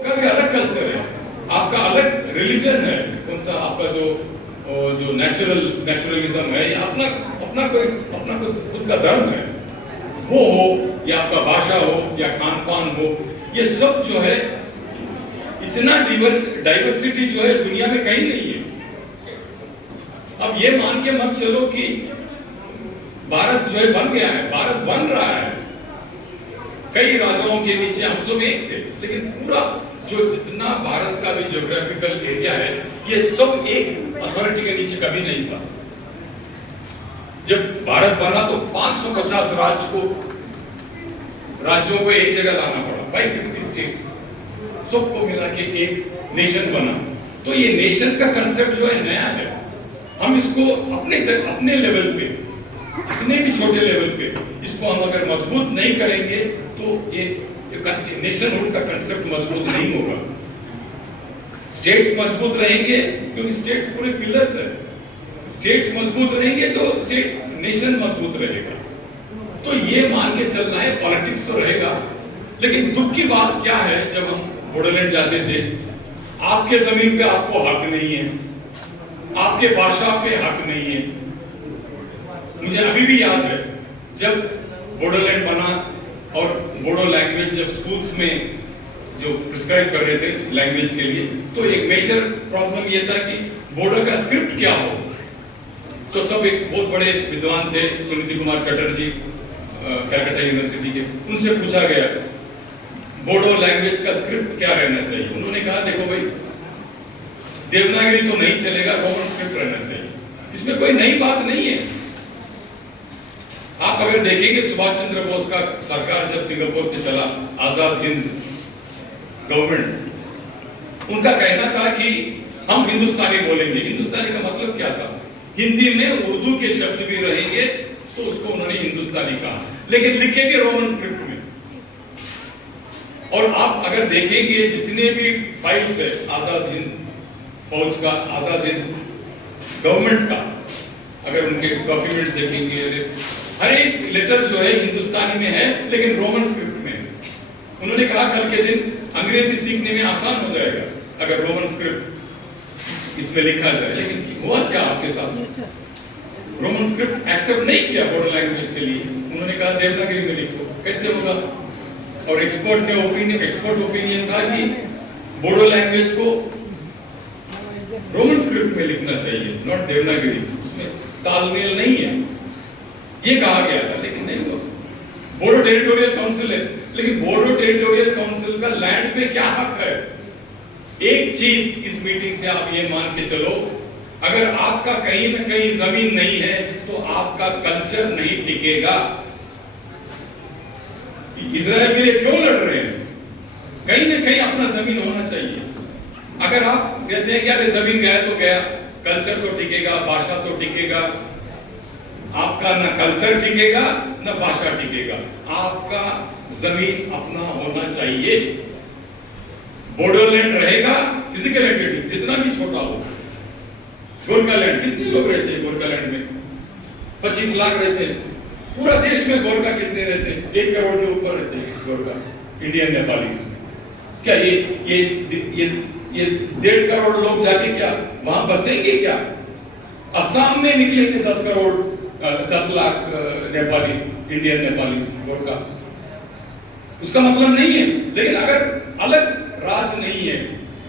का भी अलग कल्चर है, आपका अलग रिलीजन है, कौन सा आपका जो नेचुरलिज्म है, या अपना कोई खुद का धर्म है, वो हो, या आपका भाषा हो, या खान पान हो, ये सब जो है इतना डाइवर्सिटी जो है दुनिया में कहीं नहीं है। अब ये मान के मत चलो कि भारत जो है बन गया है, भारत बन रहा है, कई राजाओं के नीचे हम सब एक थे, लेकिन पूरा जो जितना भारत का भी ज्योग्राफिकल एरिया है, ये सब एक अथॉरिटी के नीचे कभी नहीं था। जब भारत बना तो 550 राज्यों को एक जगह लाना पड़ा, 550 स्टेट्स, सबको मिला के एक नेशन बना। तो ये नेशन का कंसेप्ट जो है नया है, हम इसको अपने लेवल पे, जितने भी छोटे लेवल पे, इसको हम अगर मजबूत नहीं करेंगे तो ये नेशनहुड का कंसेप्ट मजबूत नहीं होगा। स्टेट्स मजबूत रहेंगे क्योंकि स्टेट्स पूरे पिलर्स है, स्टेट्स मजबूत रहेंगे तो नेशन मजबूत रहेगा। तो ये मान के चलना है, पॉलिटिक्स तो रहेगा, लेकिन दुख की बात क्या है, जब हम बॉर्डरलैंड जाते थे, आपके जमीन पे आपको हक नहीं है, आपके भाषा पे हक नहीं है। मुझे अभी भी याद है जब बॉर्डरलैंड बना और बोडो लैंग्वेज जब स्कूल्स में जो प्रिस्क्राइब कर रहे थे लैंग्वेज के लिए, तो एक मेजर प्रॉब्लम ये था कि बोडो का स्क्रिप्ट क्या हो। तो तब एक बहुत बड़े विद्वान थे सुनीति कुमार चटर्जी, कलकत्ता यूनिवर्सिटी के, उनसे पूछा गया बोडो लैंग्वेज का स्क्रिप्ट क्या रहना चाहिए। उन्होंने कहा देखो भाई, देवनागरी तो नहीं चलेगा, रोमन स्क्रिप्ट रहना चाहिए। इसमें कोई नई बात नहीं है। आप अगर देखेंगे सुभाष चंद्र बोस का सरकार जब सिंगापुर से चला, आजाद हिंद गवर्नमेंट, उनका कहना था कि हम हिंदुस्तानी बोलेंगे। हिंदुस्तानी का मतलब क्या था? हिंदी में उर्दू के शब्द भी रहेंगे तो उसको उन्होंने हिंदुस्तानी कहा, लेकिन लिखेंगे रोमन स्क्रिप्ट में। और आप अगर देखेंगे जितने भी फाइल्स है आजाद हिंद फौज का, आजाद हिंद गवर्नमेंट का, अगर उनके डॉक्यूमेंट्स देखेंगे, हर एक लेटर जो है हिंदुस्तानी में है लेकिन रोमन स्क्रिप्ट में है। उन्होंने कहा कल के दिन अंग्रेजी सीखने में आसान हो जाएगा अगर रोमन स्क्रिप्ट इसमें लिखा जाए। लेकिन हुआ क्या आपके साथ? रोमन स्क्रिप्ट एक्सेप्ट नहीं किया बोडो लैंग्वेज के लिए। उन्होंने कहा देवनागरी में लिखो। कैसे होगा? और एक्सपर्ट ओपिनियन था कि बोडो लैंग्वेज को रोमन स्क्रिप्ट में लिखना चाहिए, नॉट देवनागरी, उसमें तालमेल नहीं है, ये कहा गया था, लेकिन नहीं हुआ। बोडो टेरिटोरियल काउंसिल है, लेकिन बोडो टेरिटोरियल काउंसिल का लैंड पे क्या हक है? एक चीज इस मीटिंग से आप ये मान के चलो, अगर आपका कहीं ना कहीं जमीन नहीं है तो आपका कल्चर नहीं टिकेगा। इजराइल के लिए क्यों लड़ रहे हैं? कहीं ना कहीं अपना जमीन होना चाहिए। अगर आप कहते हैं कि अरे जमीन गया तो गया, कल्चर तो टिकेगा, भाषा तो टिकेगा, आपका ना कल्चर टिकेगा ना भाषा टिकेगा। आपका जमीन अपना होना चाहिए। बॉर्डरलैंड रहेगा, फिजिकल एंटिटी जितना भी छोटा हो। गोरखालैंड, कितने लोग रहते हैं गोरखालैंड में? 25 लाख रहते हैं। पूरा देश में गोरखा कितने रहते हैं? 1 करोड़ के ऊपर रहते हैं गोरखा, इंडियन नेपालीज। क्या ये 1.5 करोड़ लोग जाके क्या वहां बसेंगे? क्या असम में निकलेंगे 10 लाख नेपाली, इंडियन नेपालीज, गोरखा? उसका मतलब नहीं है। लेकिन अगर अलग राज्य नहीं है,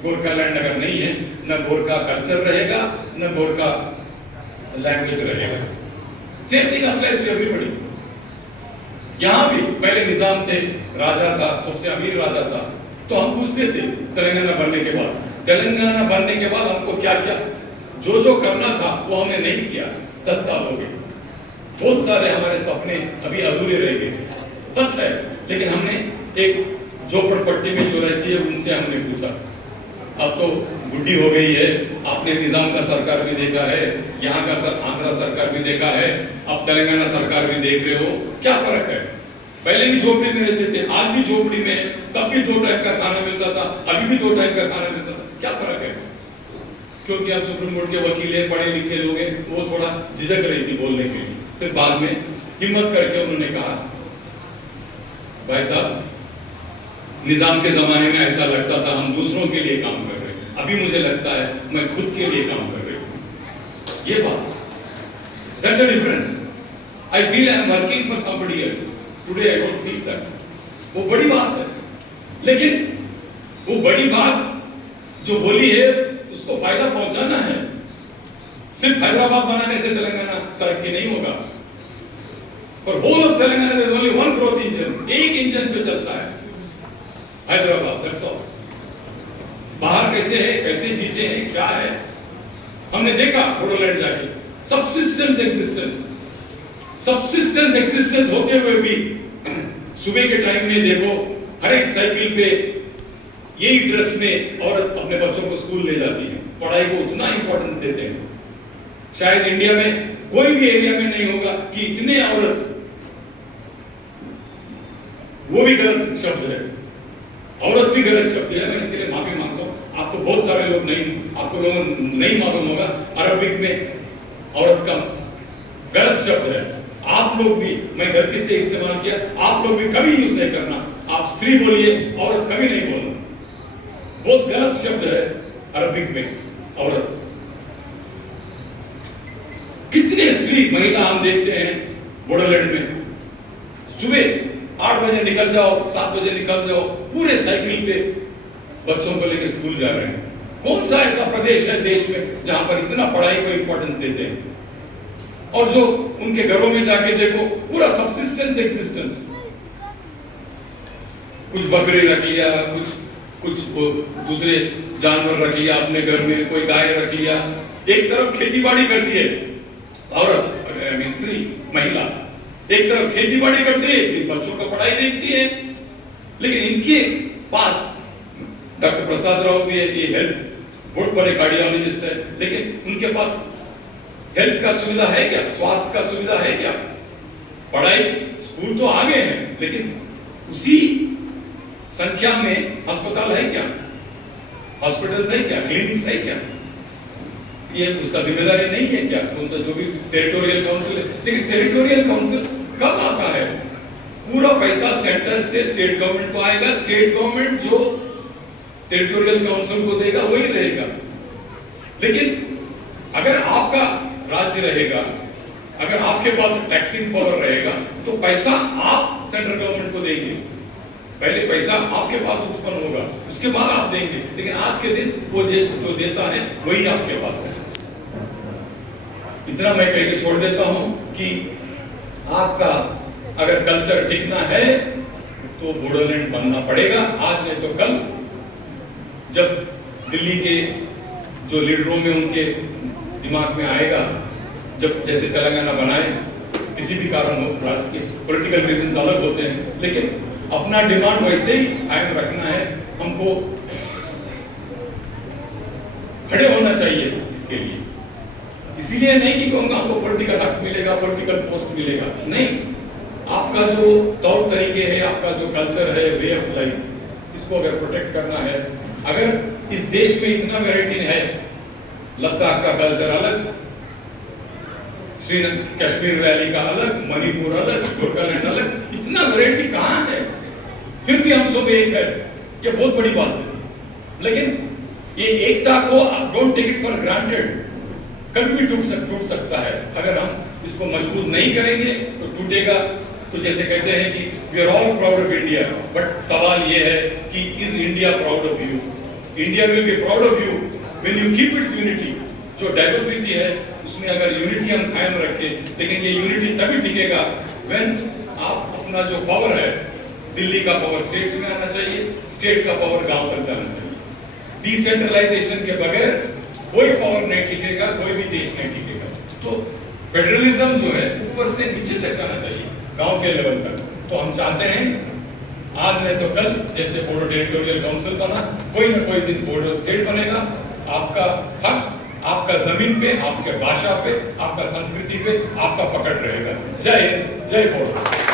गोरखालैंड अगर नहीं है, न गोरखा कल्चर रहेगा, न गोरखा लैंग्वेज रहेगा। Same thing applies to everybody. यहां भी पहले निजाम थे, राजा था, सबसे अमीर राजा था, तो हम पूछते थे तेलंगाना बनने के बाद हमको क्या क्या जो करना था वो हमने नहीं किया। 10 साल हो गए, बहुत सारे हमारे सपने अभी अधूरे रह गए, सच है। लेकिन हमने एक झोपड़पट्टी में जो रहती है उनसे हमने पूछा। अब तो बुढ़ी हो गई है, आपने निजाम का सरकार भी देखा है, यहाँ का आंध्रा सरकार भी देखा है, अब तेलंगाना सरकार भी देख रहे हो, क्या फर्क है? पहले भी झोपड़ी में रहते थे, आज भी झोपड़ी में, तब भी 2 टाइम का खाना मिलता था, अभी भी 2 टाइम का खाना मिलता था। क्या फर्क है? क्योंकि आप सुप्रीम कोर्ट के वकील हैं, पढ़े लिखे लोग हैं, वो थोड़ा झिझक रही थी बोलने के लिए। फिर बाद में हिम्मत करके उन्होंने कहा, भाई साहब निजाम के जमाने में ऐसा लगता था हम दूसरों के लिए काम कर रहे हैं, अभी मुझे लगता है मैं खुद के लिए काम कर रही हूं। ये बात, that's a difference. I feel I am working for somebody else, today I don't feel that. वो बड़ी बात है, लेकिन वो बड़ी बात जो बोली है उसको फायदा पहुंचाना है। सिर्फ हैदराबाद बनाने से तेलंगाना तरक्की नहीं होगा। और whole of Telangana there is only one growth engine, एक इंजन पे चलता है, हैदराबाद, दैट्स ऑल। बाहर कैसे है, कैसे जीते हैं, क्या है, हमने देखा बोडोलैंड जाके। सबसिस्टेंस एक्जिस्टेंस होते हुए भी सुबह के टाइम में देखो हर एक साइकिल पे यही ड्रेस में औरत अपने बच्चों को स्कूल ले जाती है, पढ़ाई को उतना इंपॉर्टेंस देते हैं। शायद इंडिया में कोई भी एरिया में नहीं होगा कि इतने औरत, वो भी गलत शब्द है, औरत भी गलत शब्द है, मैं इसके लिए माफी मांगता हूं। आपको बहुत सारे लोग आपको लोगों नहीं मालूम होगा, अरबिक में औरत का गलत शब्द है। आप लोग भी, मैं गलती से इस्तेमाल किया, आप लोग भी कभी यूज नहीं करना। आप स्त्री बोलिए, औरत कभी नहीं बोलना, बहुत गलत शब्द है अरबिक में औरत। कितने स्त्री महिला हम देखते हैं बोडोलैंड में, सुबह 8 बजे निकल जाओ, 7 बजे निकल जाओ, पूरे साइकिल पे बच्चों को लेकर स्कूल जा रहे हैं। कौन सा ऐसा प्रदेश है देश में जहां पर इतना पढ़ाई को इंपॉर्टेंस देते हैं? और जो उनके घरों में जाके देखो, पूरा सबसिस्टेंस एक्जिस्टेंस, कुछ बकरी रख लिया, कुछ दूसरे जानवर रख लिया अपने घर में, कोई गाय रख लिया, एक तरफ खेती बाड़ी करती है औरत, स्त्री, महिला एक तरफ खेती बाड़ी करती है, बच्चों का पढ़ाई देखती है। लेकिन इनके पास डॉक्टर प्रसाद राव भी है, ये हेल्थ बहुत बड़े कार्डियोलॉजिस्ट है, लेकिन उनके पास हेल्थ का सुविधा है क्या, स्वास्थ्य का सुविधा है क्या? पढ़ाई स्कूल तो आगे है, लेकिन उसी संख्या में अस्पताल है क्या, हॉस्पिटल्स है क्या, क्लिनिक्स है क्या? ये उसका जिम्मेदारी नहीं है क्या? कौन सा जो भी टेरिटोरियल काउंसिल है, लेकिन टेरिटोरियल काउंसिल कब आता है? पूरा पैसा सेंटर से स्टेट गवर्नमेंट को आएगा, स्टेट गवर्नमेंट जो टेरिटोरियल काउंसिल को देगा वही रहेगा। लेकिन अगर आपका राज्य रहेगा, अगर आपके पास टैक्सिंग पावर रहेगा, तो पैसा आप सेंट्रल गवर्नमेंट को देंगे। पहले पैसा आपके पास उत्पन्न होगा, उसके बाद आप देंगे। लेकिन आज के दिन वो जो देता है वही आपके पास है। इतना मैं कह के छोड़ देता हूं कि आपका अगर कल्चर टिकना है तो बोडोलैंड बनना पड़ेगा, आज नहीं तो कल। जब दिल्ली के जो लीडरों में उनके दिमाग में आएगा, जब जैसे तेलंगाना बनाए, किसी भी कारण हो, राज्य के पॉलिटिकल रीजंस अलग होते हैं, लेकिन अपना डिमांड वैसे ही कायम रखना है। हमको खड़े होना चाहिए इसके लिए। इसीलिए नहीं कि कहूंगा हमको पॉलिटिकल हक मिलेगा, पॉलिटिकल पोस्ट मिलेगा, नहीं। आपका जो तौर तरीके है, आपका जो कल्चर है, वे ऑफ लाइफ, इसको अगर प्रोटेक्ट करना है, अगर इस देश में इतना वैरायटी है, लद्दाख का कल्चर अलग, श्रीनगर कश्मीर वैली का अलग, मणिपुर अलग, गोरखालैंड अलग, इतना वैरायटी कहाँ है? फिर भी हम सब एक है, ये बहुत बड़ी बात है। लेकिन ये एकता को don't take it for granted, कभी भी टूट सकता है। अगर हम इसको मजबूत नहीं करेंगे तो टूटेगा। तो जैसे कहते हैं कि we are all proud of India, but सवाल ये है कि is India proud of you? India will be proud of you when you keep its unity. जो डाइवर्सिटी है उसमें अगर यूनिटी हम कायम रखें, लेकिन ये यूनिटी तभी टिकेगा व्हेन आप अपना जो पावर है, दिल्ली का पावर स्टेट्स में आना चाहिए, स्टेट का पावर गांव तक जाना चाहिए। डिसेंट्रलाइजेशन के बगैर कोई पावर नहीं टिकेगा, कोई भी देश नहीं टिकेगा। तो फेडरलिज्म जो है ऊपर से नीचे तक जाना चाहिए, गांव के लेवल तक। तो हम चाहते हैं आज नहीं तो कल, जैसे बोडो टेरिटोरियल काउंसिल बना, कोई ना कोई दिन बोडो स्टेट बनेगा। आपका हक आपका जमीन पे, आपके भाषा पे, आपका संस्कृति पे आपका पकड़ रहेगा। जय हिंद, जय बोडो।